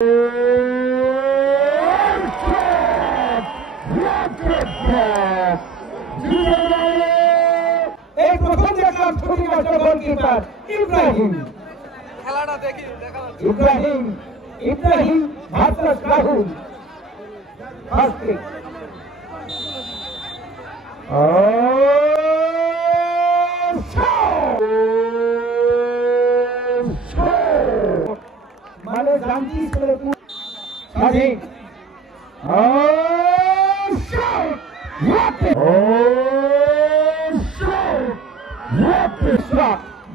এই প্রথম দেখলাম ক্ষতিগ্রস্ত গোলকিপার ইব্রাহিম ইব্রাহিম ভার্সাস রাহুল মানে জানছি স্বাধীন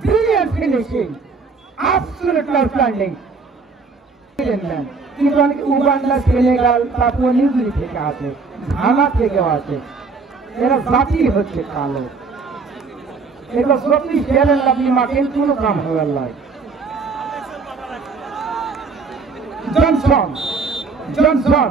brilliant finishing, absolutely outstanding. কিন্তু অনেক উগান্ডা, সেনেগাল, পাপুয়া নিউগিনি থেকে আছে, ঘানা থেকেও আছে, এরা জাতি হচ্ছে কালো। এগুলো সত্যি ফেলেন আপনি মাঠের কোনো কাম হবে না। জনসন জনসন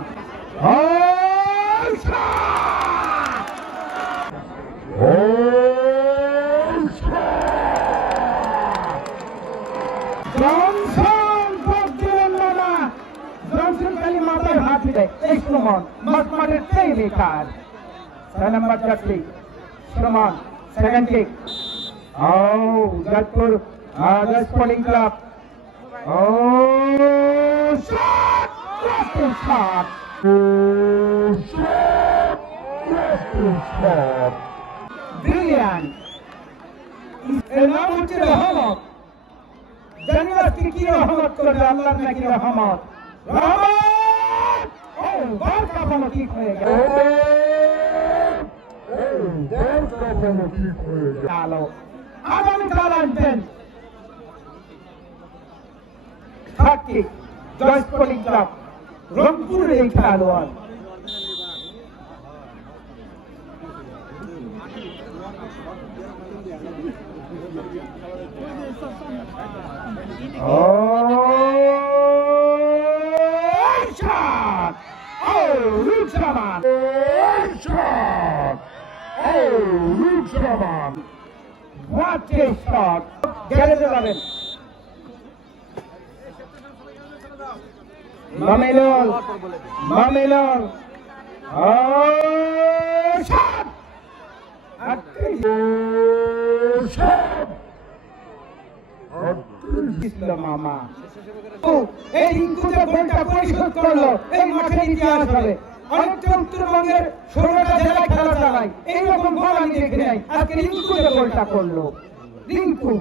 মাথায় হাত দেয় এই সুমন মাঠের playmaker 6 number jersey Suman second kick যাদপুর স্পোর্টিং ক্লাব ব্রিলিয়ান্ট এর নাম হচ্ছে রহমত। জানি আজকে কি রহমত করবে আল্লাহর নাকি রহমত ঠিক হয়ে গেল আগামীকাল আনবেন জয়স্পোর্টিং ক্লাব রংপুরের এই খেলোয়াড় What a shot! Get it, Mamelol. Shot! মামা এই রিঙ্কুতে গোলটা পরিশোধ করলো, এই মাঠের ইতিহাস হবে। অনেকটা উত্তরবঙ্গের 16টা জেলায় খেলা চালায়, এইরকম গোল আমি দেখি নাই। আজকে রিঙ্কুতে গোলটা করলো রিঙ্কু।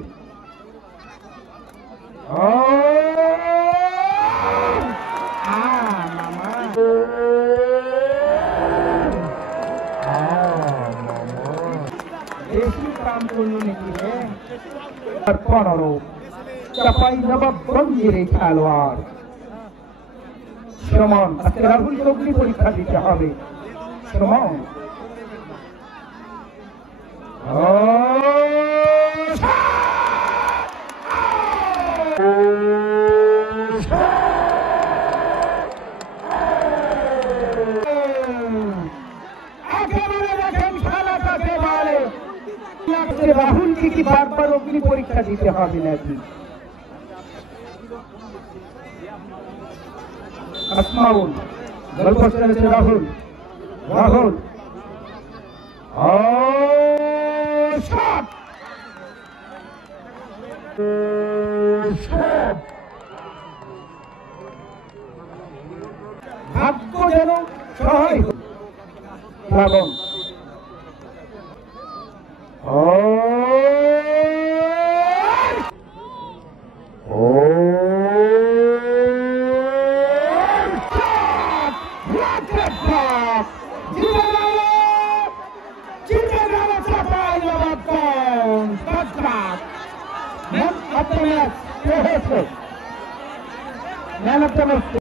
বেশি কাম করলো নাকি রে? 15 চাপাই নবাবগঞ্জের এই খেলোয়াড় সুমন। আজকে রাহুল অগ্নি পরীক্ষা দিতে হবে সুমন। রাহুলকে কি বারবার অগ্নি পরীক্ষা দিতে হবে নাকি? আসমাউল গোলপোস্ট করেছে রাহুল। ভাগ্য যেন সহায় প্লাবন। Man of the match.